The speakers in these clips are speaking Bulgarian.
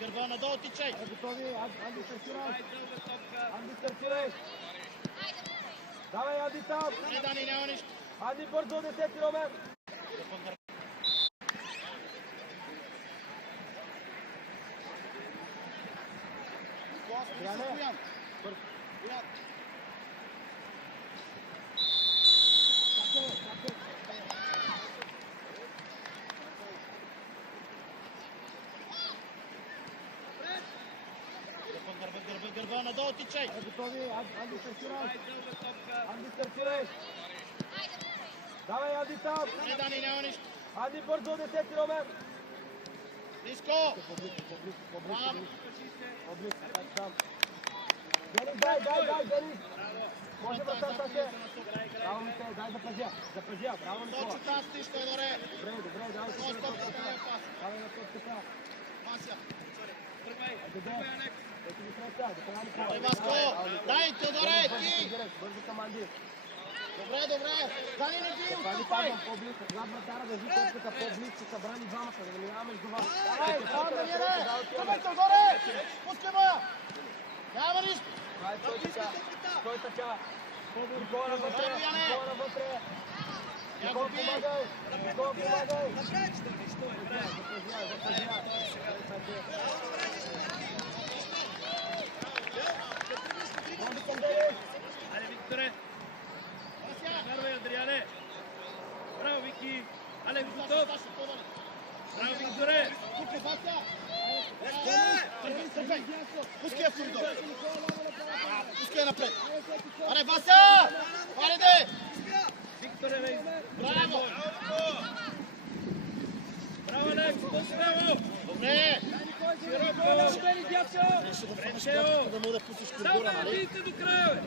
Гърбана, долу тичай! Готови, Анди стартирай! Анди стартирай! Давай, Анди там! Не, Дани, няма нищо! Анди бързо, 10 номер! Гърбана, долу тичай! Готови, Анди стартирай! Анди стартирай! Давай, Анди там! Не, Дани, няма нищо! Анди бързо, 10 номер! Близко! Денис, дай, Денис! Може да търсате! Браво, Митей, дай запазя, браво, Никола! Точно там стоиш, Тодоре! Добре, давай точката! Давай на точката! Пася! Дай, Васко! Дай, Тодоре, ти! бързо към Анди! Добре! Дани, не ги отстъпай! По-близко, когато вратара държи точката по-близко, събрани двамата, да не минава между вас. Давай, Давай, Тодоре! Пускай ма! Няма нищо! Той така. Никола навътре. Никола помагай. Allez, Victoré. Bravo, Adriane. Bravo, Vicky. Allez, top. Bravo, Victoré. Пускай я в коридор! Пускай я напред! Аре, Вася! Валиде! Victoré, Браво! bravo, Alex. Bravo. Добре! Широко. Бренчео. Да мога да пуснеш Само коридора, да нали? видите до края, бе.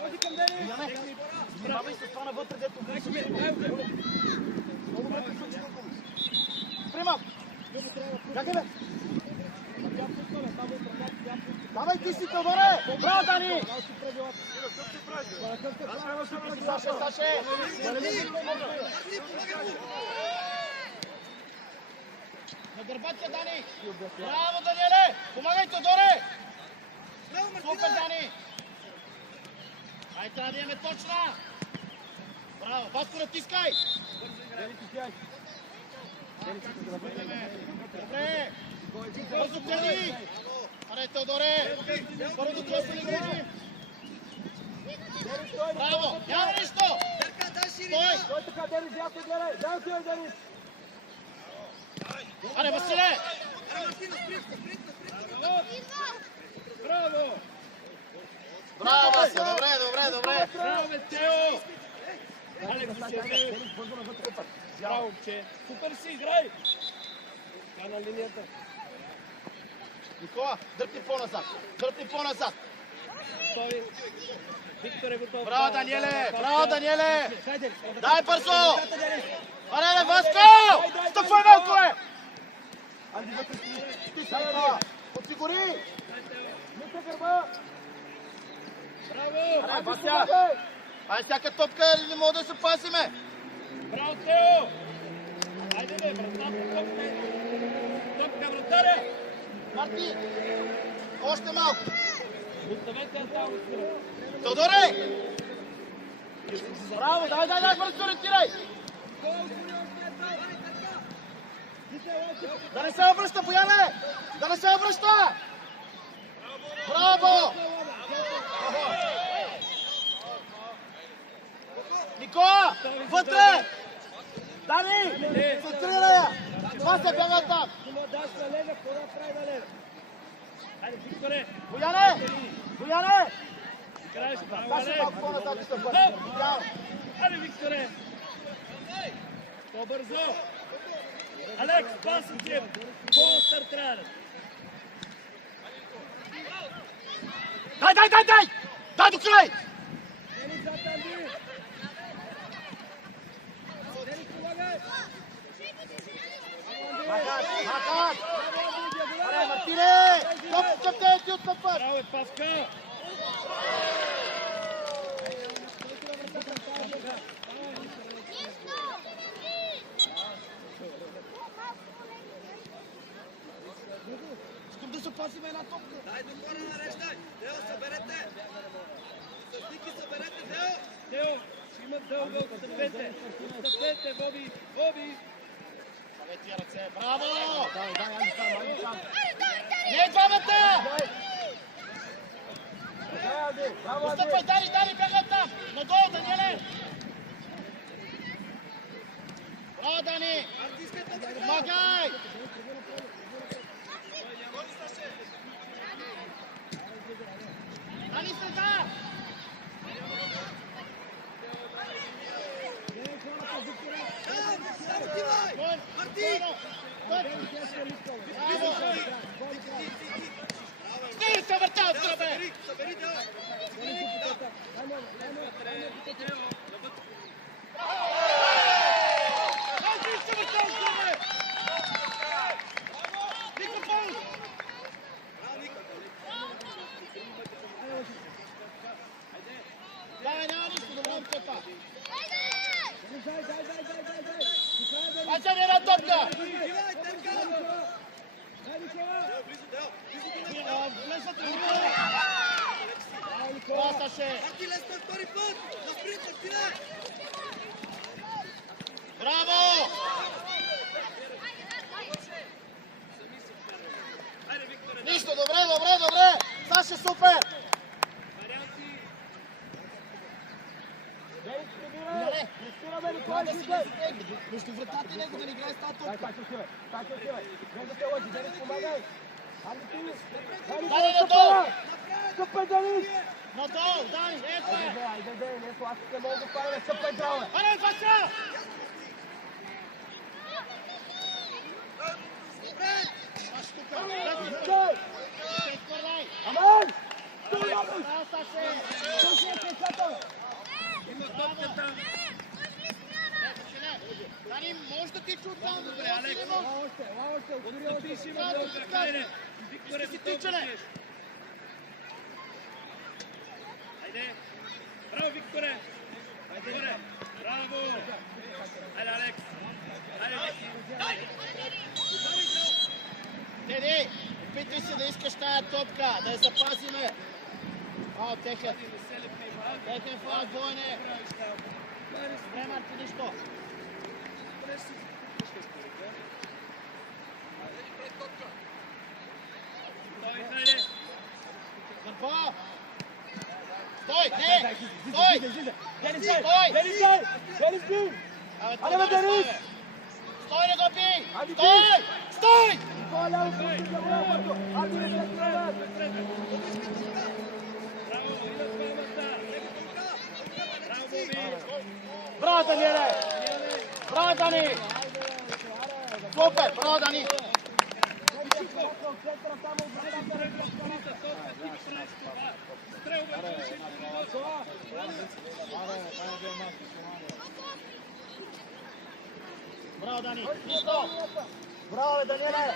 Ходи към Дени. Внимавай се това навътре, дето влизаш. Примам! Чакай, бе! Давай ти си, Тодоре! Браво, Дани! Саше! На гърбатка, Дани! Браво, Даниеле! Помагай, Тодоре! Супер, Дани! Ай, трябва да имаме точна! Браво! Васко, натискай! Добре! Бързо, Дани! Аре, Тодоре! Първо до кръста не губим! Браво! Няма нищо! Стой! Той така, Денис, ясно гледай. Дай отивай, Денис. Аре, Василе! Браво. Браво, Василе! Добре! Браво, Метео. Денис, бързо навътре. Браво, че. Супер си, играй. Така на линията. Никола, дръпни по-назад! Стой. Виктор е готов. Браво, Даниеле! Дай бързо! Аре, Васко! Стъпвай малко, бе! Анди вътре Ти си това! Подсигури! Митя гърба. Браво. Анди, Вася! помагай. Ай, всяка топка не мога да се пасиме! Браво, Тео. Айде, бе, вратаря. Топка, вратаря. Марти! Още малко! Оставете я там. Тодоре! Браво, дай, бързо ретирай! Да не се обръща, Бояне! Да не се обръща! Браво! Никола! Вътре! Дани! Вътре я! Това се бяга там! Айде, Викторе. Бояне! Играеш, браво, Каши Алекс. малко по-назад и се върне. Айде, Викторе. По-бързо. Алекс, паси ти. По-остър трябва. Дай! Дай до край! Макар! Каптен, ти отстъпваш! Браво, Паска! Искам да се пасим една топка. Дай до хора нарещай! Део, съберете! Съдники, съберете, Део! Тео, ще имат дълго, отстъпете! Отстъпете, Боби! Боби! Давай тия ръце, браво! Айде там. Не двамата! Браво, Ади! Отстъпвай, Дани, бягай там! Надолу, Даниеле! Браво, Дани! Помагай! Дани, среда! Марти! Стири се, въртя отстрани, бе! Събери, Део! Стири се, въртя отстрани, бе! Микрофон! Давай, няма нищо, добре момчета! Айде, една топка! Дивай, търка! Део, близо, Део! Влезат ли? Класаше! Марти, лес на втори път! На спринт, Мартине! Браво! Нищо, добре! Саше, супер! Не спираме ли, кой ще иде? Между вратата и него да не играе с тази топка. Как се отива? Без да се лъжи, Денис, помагай! Айде ти! Дани, надолу! Стъпай, Денис! Надолу, Дани, ето е! Айде, не, сласите не мога да правим, стъпай, драме! Аре, Саша! Саш тук, Стой! изпърдай! Амен! Стой, Амен! Браво, Саше! Слушай, кресата! Има топката! Дани, може да ти чу там, добре, Алекс. не може. Отстъпи си, Мадонка, хайде! Викторе, Си до тичане. толкова Хайде! Браво, Викторе! Викторе! Браво! Хайде, Алекс! Хайде, Вики! Деди, опитай се да искаш тая топка, да я запазиме. О, техен флаг, Бойне. Добре, Марти, нищо. Стой, хайде! Гърбо! Стой, не! Стой! Денис, Стой! Денис, бий! Абе, Айде, бе, Денис! Стой, не го бий! Айде, Стой! Стой! Никола ляво, пусти за вратата! Айде, не се стрелят! Браво, идат двамата! Браво, Боби! Браво, Даниеле! Браво, Дани! Супер, браво, Дани! Браво, Дани! Нищо! Браво, бе, Даниеле!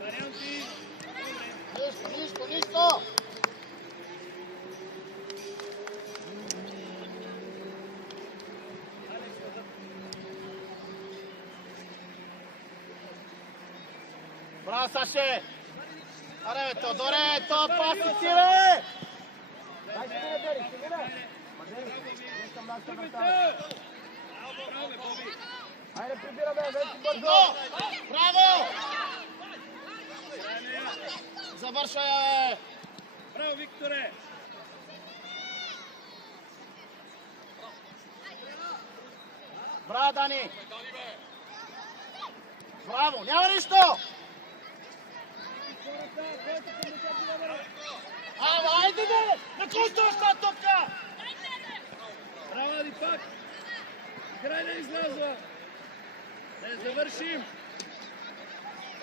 Варианти! Нищо! Браво, Саше! Аре, бе, Тодоре, то паси си, бе! Дай си не, Денис, стига не! Ма, Денис, не съм нашата врата. Браво, Боби! Айде, прибираме, вече бързо! Но! Браво! Завършва я, бе! Браво, Викторе! Браво, Дани! Браво, няма нищо! Айде, бе! На кой стоиш тази топка? Браво, Ади, пак! Край не изляза! Да я завършим!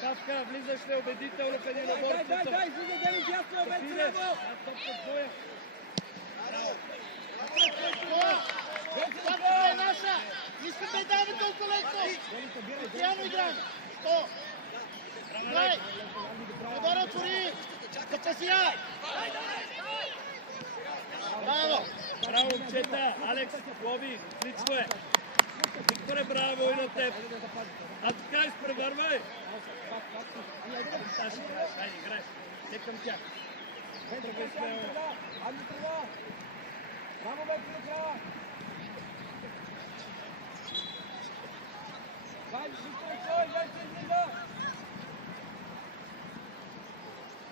Павка, влизаш ли убедително в един обор? Дай, слиза, Денис, ясно, вече ляво! Топката е наша! Не искаме да даваме толкова леко! Постоянно играем! Сто! Играй! Теодоре, отвори! Запасяй! Браво! Браво, момчета! Алекс, лови, отлично е! Викторе, браво и на теб! А така изпревървай! Таши, хайде, играеш! Те към тях! Тръгвай смело! Браво, Бетко, края!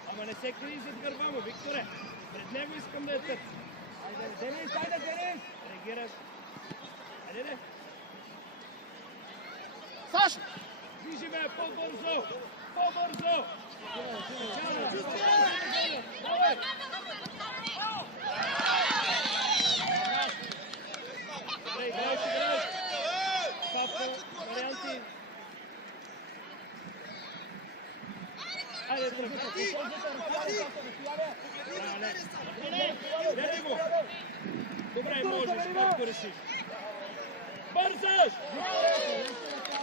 Ама не се крий зад гърба му, Викторе! Пред него искам да я търся! Денис, хайде, Денис! Реагираш! Хайде, не! Сашо! Движи ме, по-бързо! По-бързо! Давай! Добре, играеш, играеш! Папко, варианти! Айде, тръгвай! Гледай го! Добре, можеш, както решиш! Бързаш!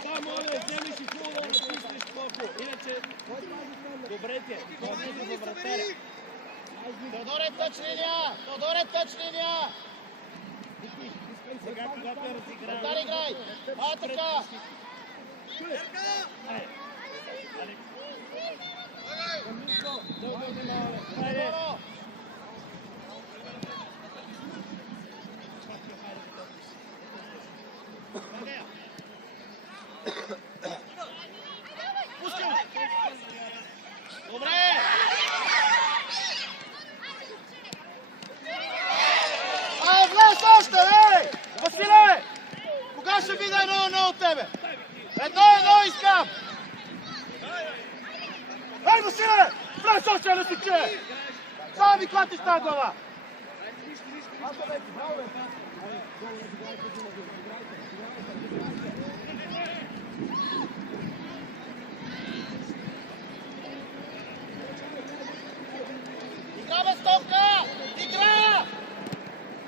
Това моля, вземеш и хубаво да натиснеш колко. Иначе, добре ти е. Това е за вратаря. Теодоре, тъч линия! Теодоре, тъч линия! Сега, когато я разиграва... Вратар играй! А, така! Айде. Алекс. Дълго внимаваме. Хайде. Пускай! Добре! Влез още, бе! Василе! Кога ще видя едно от тебе? Едно искам! Ей, Василе! Влез още, не си чуе! Само ми клатиш тази глава! Игра, бе, Стопка! Игра!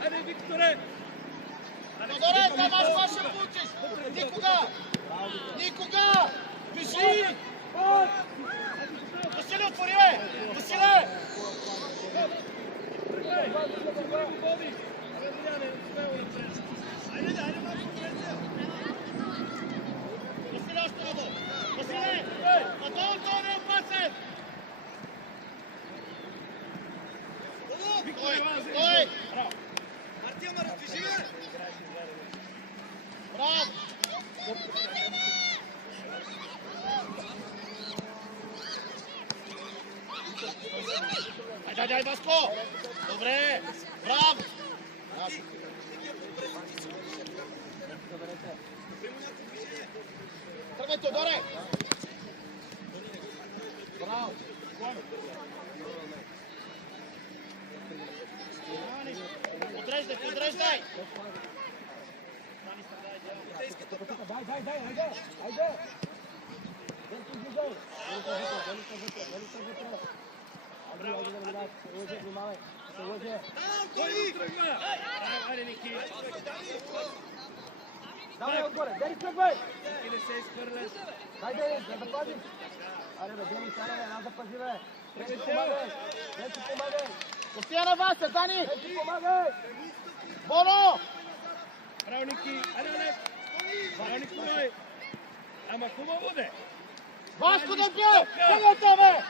Айде, Викторе! Теодоре, там аз това ще получиш! Никога! Никога! Бежи! Василе, отвори, бе! Василе! Василе, още надолу! Василе! Надолу, той не е опасен! Стой! Артема, раздвижи ме! Брат! Дай, Васко! Добре! Браво! Тръгвай, Теодоре! Браво! Подреждай, подреждай! Дай, айде! Внимавай, се лъже. Кой тръгва? Айде, Ники! Давай отгоре, Денис, тръгвай! Ники, не се изхвърляш! Дай, Денис, да запазиш! Аре, бе, Денис, една запази, бе! Денис, помагай! Остия на Вася, Дани! Денис, помагай! Боно! Браво, Ники! Айде, Олег! Браво, Николай! Ама хубаво де! Васко да бие! Където, бе!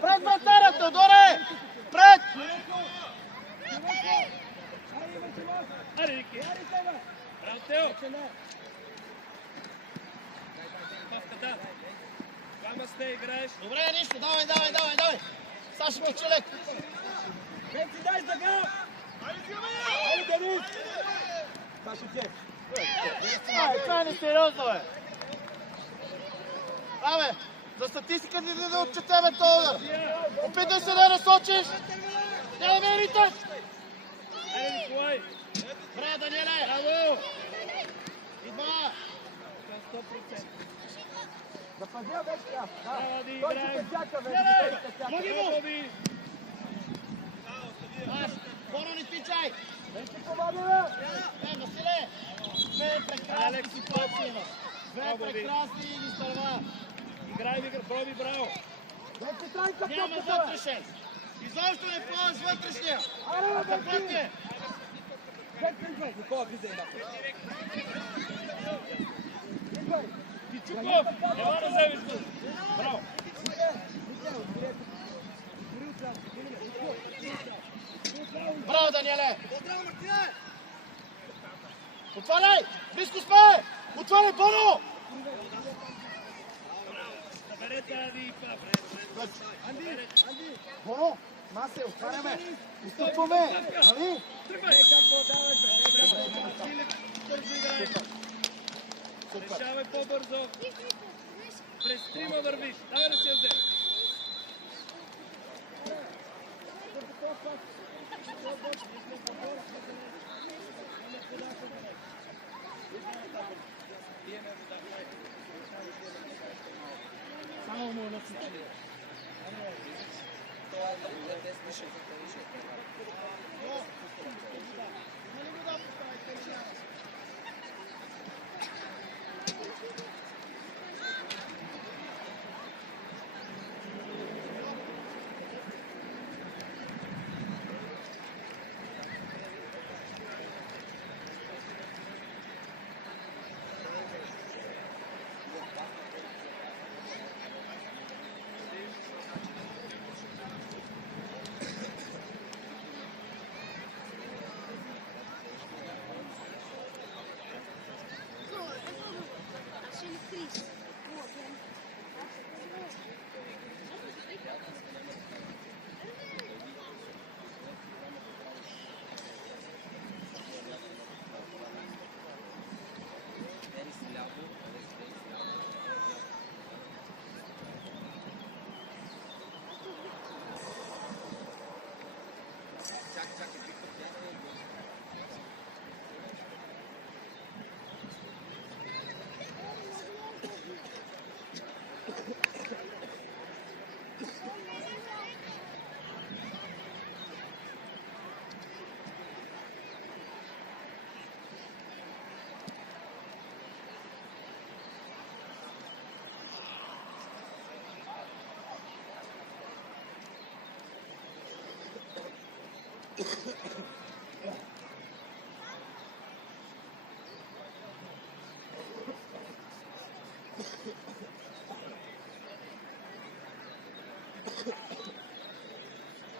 Пред вратаря, Теодоре! Пред! Айде, Ники! Браво, Тео! Павката! Двама сте, играеш! Добре, нищо, давай! Сашо Мечелек! Бенци, дай стъга! Айде, Денис! Сашо, че! Това е несериозно, бе! Абе, за статистика не да отчете, бе, този удар! Опитай се да я насочиш! Не верите! Айде, Николай! Браво, Даниеле! Браво! Идва! 100%! Запазя, бе, сега! Трябва да Той играем! ще чака, бе! Помоги му! Боби! Аш, Боно, не тичай! Вече помагай, бе! Василе! Две прекрасни ситуации има. Две прекрасни и ги стърва. Играй, Боби, браво! Вече трайка Няма топката, бе! вътрешен. Изобщо не ползваш вътрешния. Аре, бе, Заплати Бенти! е. Вече идвай! Никола, влизай напред. Идвай! Кичуков, ела да вземеш го. Браво! Браво, Даниеле! Здраво, Мартине! Отваряй! Близко сме! Отваряй, Боно! Наберете Ади и Пап. Боно! Масе, отваряме! Изтъпваме! Нали? Тръгвай! Бързо играй! Решавай по-бързо! През трима вървиш! Дай да се взе! Само му насичи.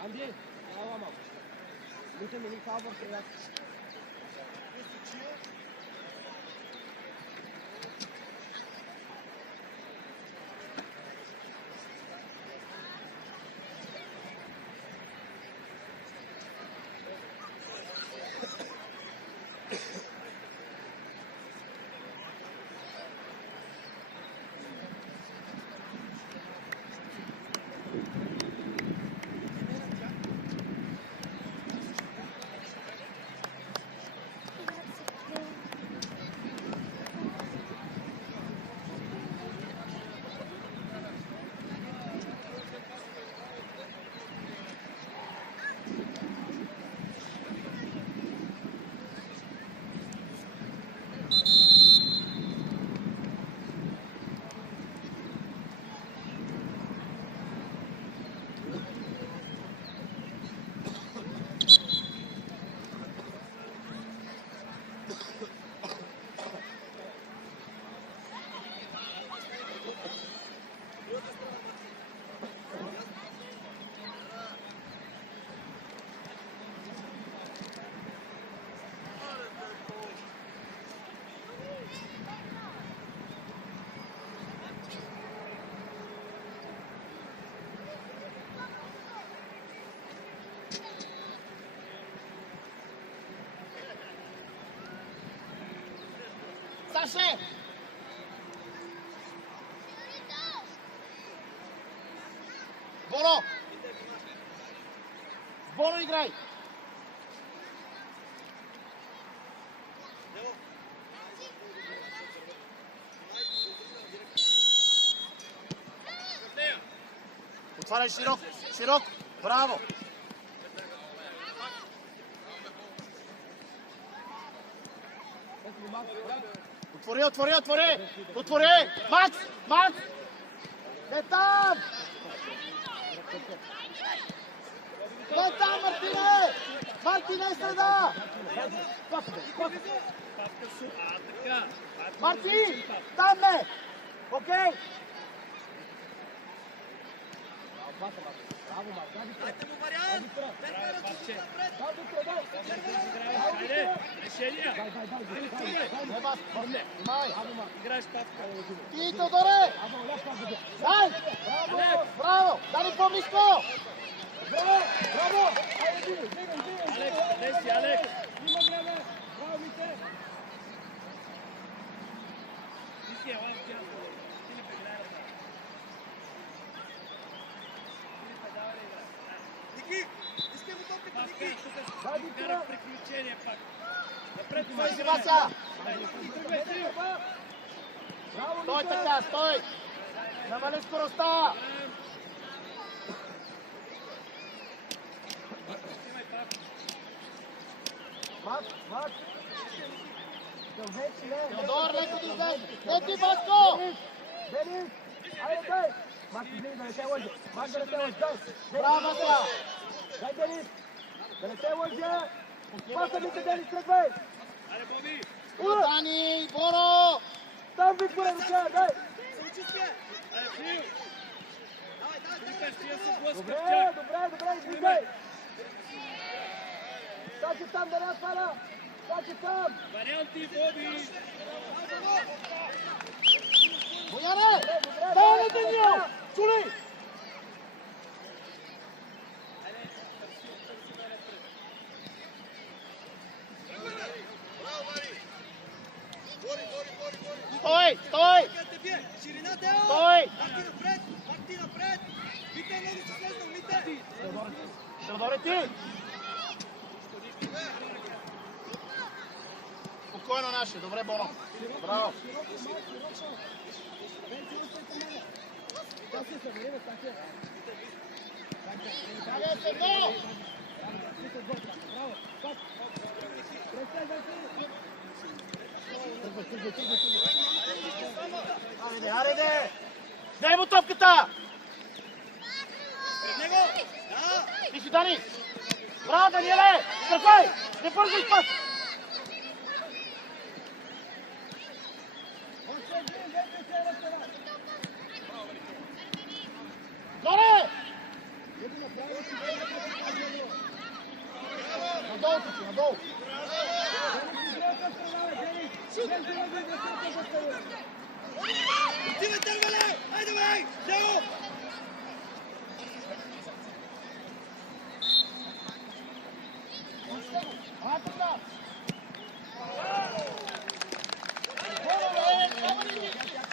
Анди, ела малко. Вижте ми хабър сега. Саше! Боно! Боно играй! Отваряй широко, широко! Браво! Отвори, отвори, отвори! Отвори! Макс! Макс! Е там! Е там, Мартине! Мартине, среда! Марти! Там е! Окей? Дайте му вариант! Решение! Не бас, внимай! Играеш папка. Ти, Тодоре! Дай! Браво! Дали по-близко! Браво! Алекс, деси, Алекс! Има време! Браво, Мите! Ти е лайк тясно. Филипе, играе ръка. Филипе, давай да играе. Ники! Искай му топката, Папка, Ники! тук кара приключение пак. Напред, Стой си, Вася! тръгвай, Сил! Браво, Стой Мите! така, стой! Намали скоростта! Имай папка. Мак! Вече не! Теодор, леко да излез! Не ти, Баско! Денис! Айде, дай! Мак, извини, да не се лъжи! Мак, да не се лъжи, дай! Браво, Вася! Дай, Денис! Да не се лъжи! Паса ми се, Денис, тръгвай! Аре, Боби! Дани, Боро! Там Викторе, ръка, дай! Самочувствие! Аре, Фил! Давай, давай, Филипе, давай! стига се блъска в Добре, тях. добре, излизай! Стачи там, да не отпада! Стачи там! Варианти, Боби! Бояне! Дай на Даниел! Чули! Браво, Вари! Бори! Стой! Стой! Те бие! Ширина, Део! Стой! Марти напред! Мите, много си слезнал, Мите! Теодоре, ти! Спокойно, наше. Добре, Боро. Браво. Стягай се, Боро! Ареде! Дай му топката! Пред него! Да! Ти си, Дани! Браво, Даниеле! Стърпай! Не бързо изпас! Горе! Надолу си, надолу! Отивай, Тървале! Айде, бе! Део!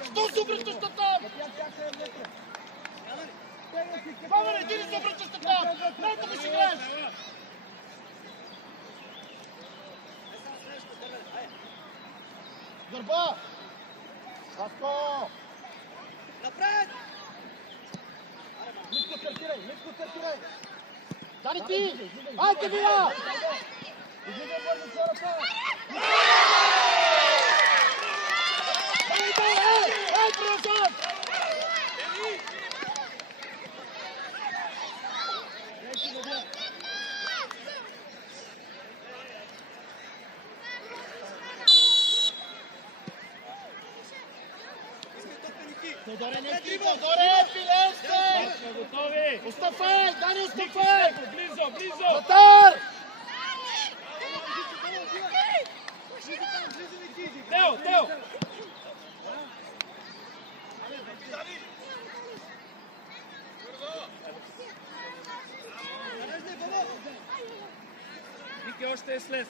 Що се обръщаш на там? Мамане, ти не се обръщаш на там! Нека ми си играеш! Гърба! Васко! Напред! Ниско стартирай! Дани ти! Айде, Вия! Излизай бързо с хората! Ей, продължавам! Искай топка, Ники! Тодоре, не ти, Тодоре, пилеште! Сме готови! Остафай! Дани, остафай! Близо! Татар! Тео! Нареждай, Бабо! Ники още е слез.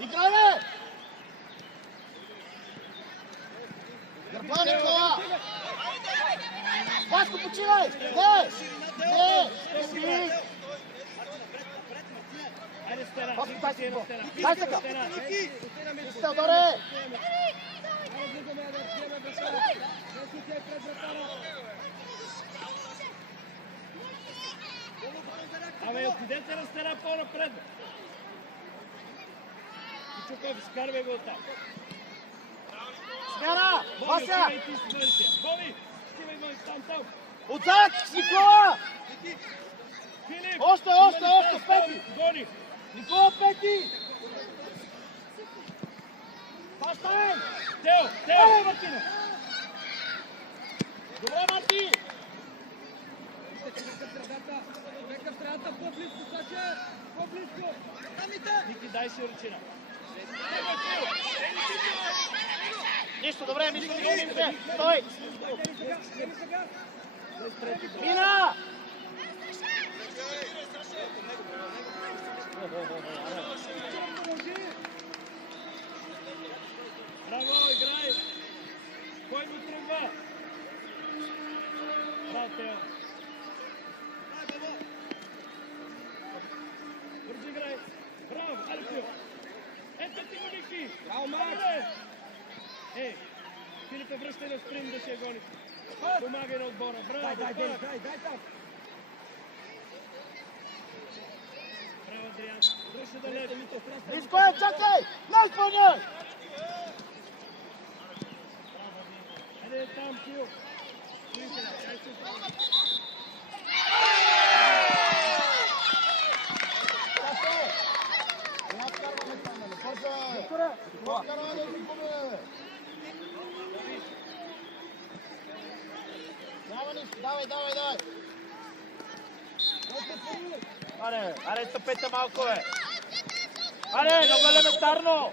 Играй, бе! Гърба, Никола! Васко, почивай! Не! Не! Спи! Айде стена! Васко, дай си го! стена! Дай така! Ники! Теодоре! Абе, отидете на стена по-напред! Чуков, изкарвай го оттам. Смяна! Боби, Вася! отивай и ти с Върсия. Боби, отивай го там. Отзад! Никола! Филип! Още, Пети! Гони! Никола, Пети! Пащай! Тео! Мартина! Добре, Марти! Нека средата по-близко, Саче! По-близко! Ники, дай си ръчина. Нищо, добре, нищо не гоним се! Стой! Мина! Браво, играй! Кой го тръгва? Браво, Тео! Бързо играй! Браво, Алфио! Ето ти го, Ники! Браво, Макс! Ей, Филипе, връщай на спринт да се гони. Помагай на отбора. Браво, Дай там! Браво, Адриан. Дръжте да лето. Ниско е, чакай! Не изпълняй! Айде там, Фил. Дай се. Давай! Аре, стъпете малко, бе! Аре, много елементарно!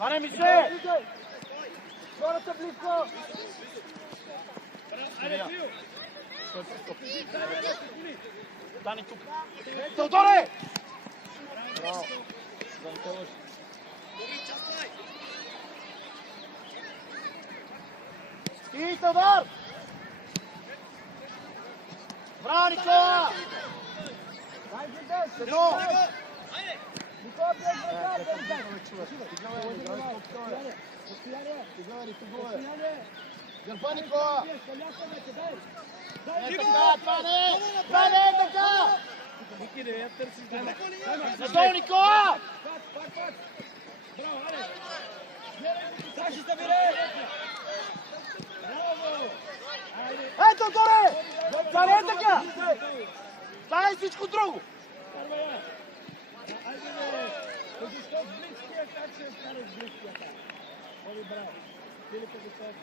Аре, мисля! Хората близко! Айде, Фил. Стани тук! Теодоре! Браво! И Теодор! Браво, Никола! Едно! Никола, Гърба, Никола! Не така, това не е така! Ники, не я търсиш да Надолу, Никола! Браво, аре! Саши, събирай! Браво! Айде! Ето, Торе! Това не е така! Това е всичко друго! Първая! Айде, бе! Защо с близкия, как ще стане с близкия там? Оли, браво! Филип е готов.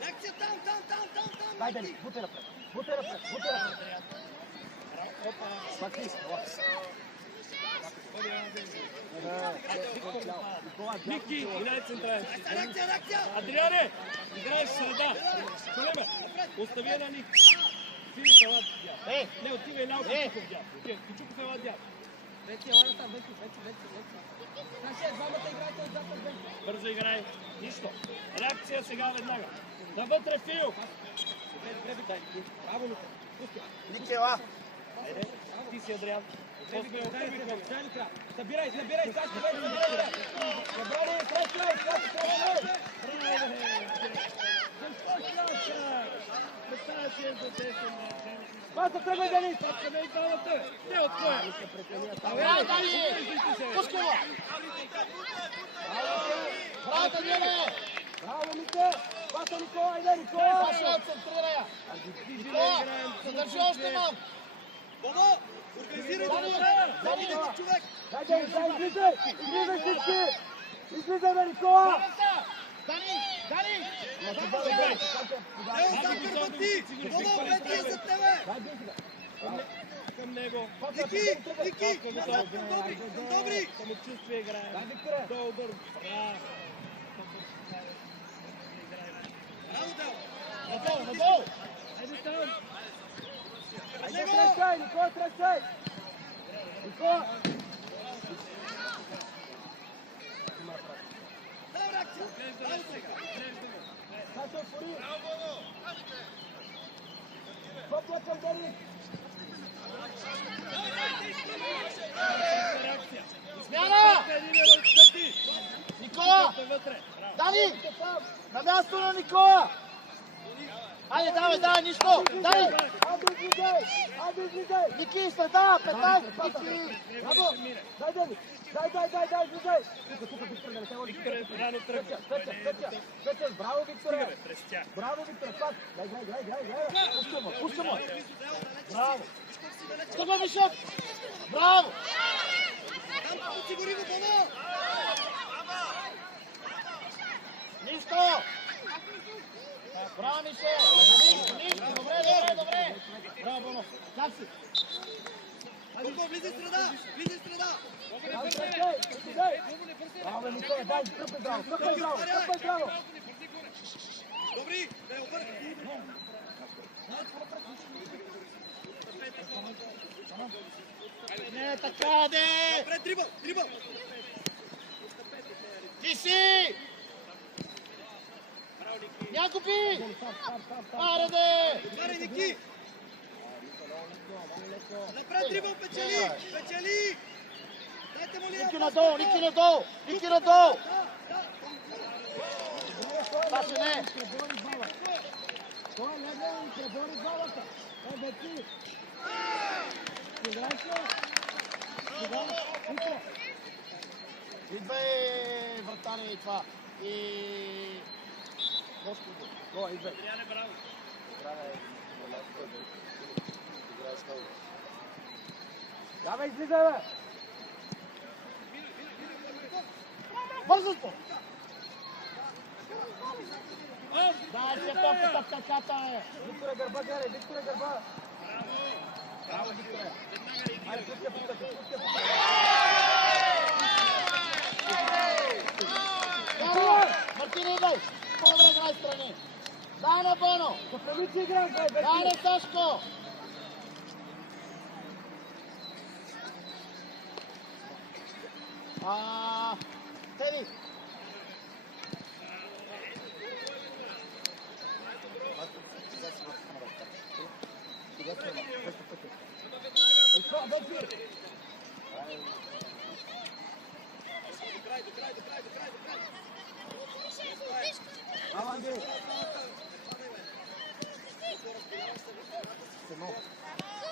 Лекция там! Дай, Дани, бутай напред! Ники, играй централен. Реакция! Адриане, играеш среда. Колеба, остави една Ники. Филип, ела дял. Не, отивай ляво, Кичуков дял. Кичуков ела дял. Вече, ела там, вече. Саши, двамата играйте отзад от вече. Бързо играй. Нищо. Реакция сега веднага. Навътре, Фил. Браво, Ника! Пусти! Никела! Айде, ти си Адриан. Събирай, Саши, вече! Събрали, Паса, тръгвай, Дани! Къде и двамата? Не от твоя. Браво, Дани! Пускай го! Браво, Даниеле! Браво, Мика! Паса, Никола, айде, Никола! Паша, центрира я! Никола, задържи още малко! Боbo! Организирай Дани! човек! Дай, излизай! Излизай всички! Излизай, бе, Никола! Дани! Ео, сам първати! Боbo, Петя за тебе! Дай, бе, Към него. Ники! Към добри! Самочувствие играе. дай, Викторе! Добър. Браво. Браво, Дел! Надолу! Айде там. Айде, тръщай, Никола, тръщай! Никола! Дай реакция! Дай сега! Сашо, отвори! Хопла към Дани! Реакция. Смяна! Един е разпъти. Никола! Вътре. Дани! На място на Никола! Ajde, daj, Niško, daj! Ajde izvijaj! Niki, da, 15, Niki! Bravo! Daj, Denis! Daj, izvijaj! Viktor, da ne te vodi. Викторе, рано тръгва. Sveće, bravo, Viktore! През тях. Bravo, Viktore, pad! Daj! Пускamo! Браво! Стъгва, Мишев! Браво! Подсигури го, Боно! Нишко! Браво, Мишев! Нишко, добре! Браво, Боно! Как си? Боно, влизай в среда! Bravo, Nikola, daj, trpaj bravo! Добри, дай обърни! Не, така де! Добре, дрибъл! Ти си! Някупи! Аре, Карай, Ники! Напред, дрибъл, печели! Дайте му линия! Ники надолу! Паше не! Той легна и пребори залата. Бети! Идва вратари това. И... Господи. Идва. Адриане, браво. Давай, излизай, бе! Бързото! Дай се топката в краката, бе! Викторе, гърба, гледай, Викторе, гърба! Браво, Викторе! Айде, пускай пускай! Мартин, идай! По-добре играй страни! Дай на Боно! Запреми си играй, бе, Бети! Дай на Сашко! Теди!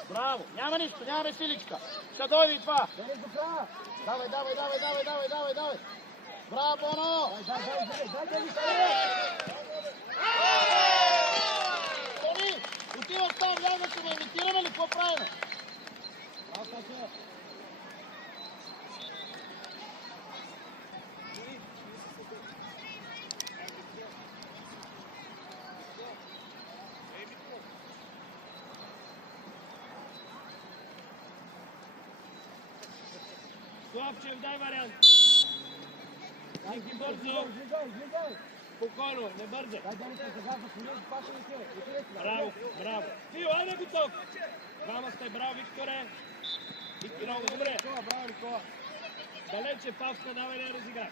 Браво! Няма нищо, нямаме силичка. Ще дойде и това. Денис до края! Давай! Браво, Боно! Дай, Денис! Тони, отиваш там, явно ще ме имитираме ли? Какво правим? Браво, Саше! Славчев, дай вариант. Ники, бързо. Излизай! Спокойно, не бързай. Дай, Денис, сега за полет, паша ли те? Браво. Фил, айде готов. Двама сте, браво, Викторе. Вики, много добре. Браво, Никола! Далече, Павска, давай не разиграй.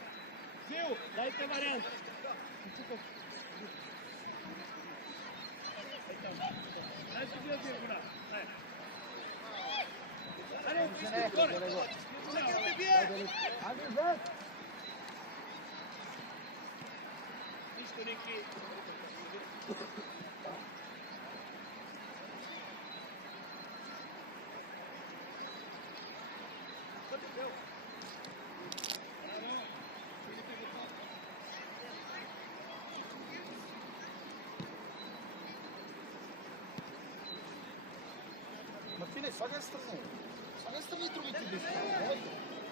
Фил, дайте вариант. Дайте бия диагонал. Айде, пиши горе. Чакайте вие! Айде, излез! Нищо, Ники. Мартине, слагай страни другите биски.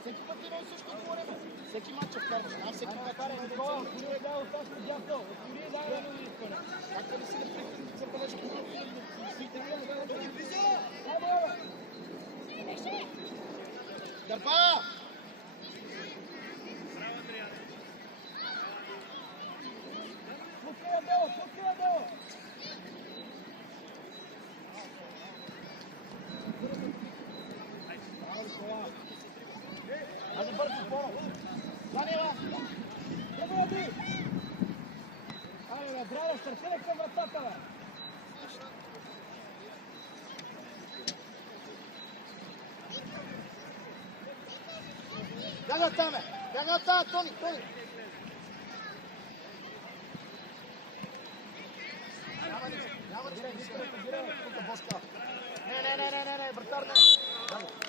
Всеки път има и също говорим. Всеки матч вкарваш, а всеки път караме Никола, деца. отвори да осташ от дясно! Отвори да рано ми изпъне! Как да си не прекъсни за пълеш Гърба! Пускай я дело! Айде бързо, Боно! Занила! Добре, ти! Айде, бе, браво, стартирай към вратата, бе! Бяга там, Тони! Няма да ще тука Бошка. Не, вратар не.